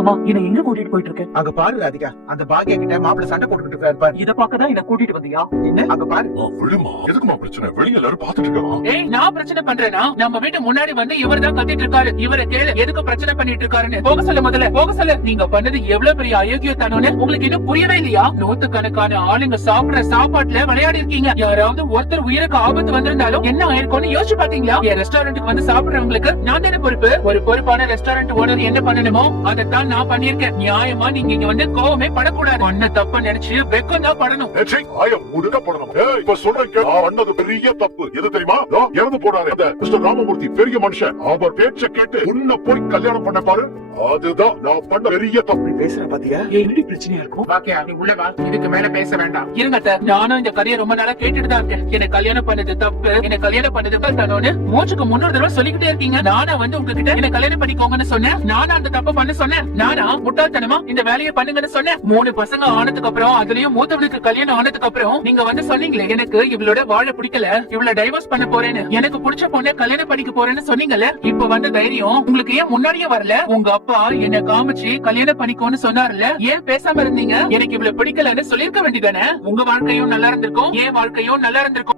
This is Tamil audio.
அம்மா என்ன எங்க கூட்டிட்டு போயிட்டு இருக்க? அங்க பாரு ராதிகா, அந்த பாக்கியா கிட்ட மாப்பிள்ள சண்டை போட்டுக்கிட்டு இருக்காரு பாரு. இத பாக்கதான் என்ன கூட்டிட்டு வந்தியா? என்ன அங்க பாரு. விடுமா, எதுக்குமா பிரச்சனை? வெளிய எல்லாரும் பாத்துட்டு இருக்காங்க. ஏய், நான் பிரச்சனை பண்றேனா? நம்ம வீட்டு முன்னாடி வந்து இவர் தான் கத்திட்டு இருக்காரு. இவரை கேளு, எதுக்கு பிரச்சனை பண்ணிட்டு இருக்காருன்னு. போக சொல்ல, முதல்ல போக சொல்ல. நீங்க பண்ணது எவ்வளவு பெரிய அயோக்கியத்தனம்னு உங்களுக்கு இன்னும் புரியவே இல்லையா? நூத்துக்கணக்கான ஆளுங்க சாப்பிடுற சாப்பாட்டுல விளையாடி இருக்கீங்க. யாராவது ஒருத்தர் உயிருக்கு ஆபத்து வந்திருந்தாலும் என்ன ஆயிருக்கும்னு யோசிச்சு பாத்தீங்களா? என் ரெஸ்டாரண்ட்டுக்கு வந்து சாப்பிடுறவங்களுக்கு நான் தானே பொறுப்பு. ஒரு பொறுப்பான ரெஸ்டாரண்ட் ஓனர் என்ன பண்ணணுமோ அதைத்தான் நான் பண்ணிருக்கேன். நியாயமா நீங்க இங்க வந்து கோவமே படக்கூடாது. பண்ண தப்ப நினைச்சு வெக்கம் தான் படணும். இப்ப சொல்றேன், பண்ணது பெரிய தப்பு எது தெரியுமா? இறந்து போனாரு அந்த மிஸ்டர் ராமமூர்த்தி, பெரிய மனுஷன். அவர் பேச்ச கேட்டு உன்னை போய் கல்யாணம் பண்ண பாரு, அதுதான் நான் பண்ண பெரிய தப்பு. பேசுற பாத்தியா? என்னடி பிரச்சனையா இருக்கும்? பாக்கியா, நீ உள்ள வா. இதுக்கு மேல பேச வேண்டாம். இருங்க அத்தை, நானும் இந்த கதையை ரொம்ப நாளா கேட்டுட்டு தான் இருக்கேன். என்ன கல்யாணம் பண்ணது தப்பு, என்ன கல்யாணம் பண்ணது தப்புன்னு மூச்சுக்கு முன்னொரு தடவை சொல்லிக்கிட்டே இருக்கீங்க. நானா வந்து உங்ககிட்ட என்ன கல்யாணம் பண்ணிக்கோங்கன்னு சொன்னேன்? நானா அந்த தப்ப பண்ண சொன்னேன்? நானா முட்டாள்தனமா இந்த வேலையை பண்ணுங்கன்னு சொன்னேன்? 3 பசங்க ஆனதுக்கு அப்புறம், அதுலயும் மூத்தவனுக்கு கல்யாணம் ஆனதுக்கு அப்புறம் நீங்க வந்து சொன்னீங்களே, எனக்கு இவளோட வாழ பிடிக்கல, இவள டைவர்ஸ் பண்ண போறேன்னு, எனக்கு பிடிச்ச பொண்ணை கல்யாணம் பண்ணிக்க போறேன்னு சொன்னீங்கல்ல. இப்ப வந்த தைரியம் உங்களுக்கு ஏன் முன்னாடியே வரல? உங்க அப்பா என்ன காமிச்சு கல்யாணம் பண்ணிக்கோன்னு சொன்னார்ல, ஏன் பேசாம இருந்தீங்க? எனக்கு இவ்வளவு பிடிக்கலன்னு சொல்லிருக்க வேண்டியதானே? உங்க வாழ்க்கையும் நல்லா இருந்திருக்கும், என் வாழ்க்கையும் நல்லா இருந்திருக்கும்.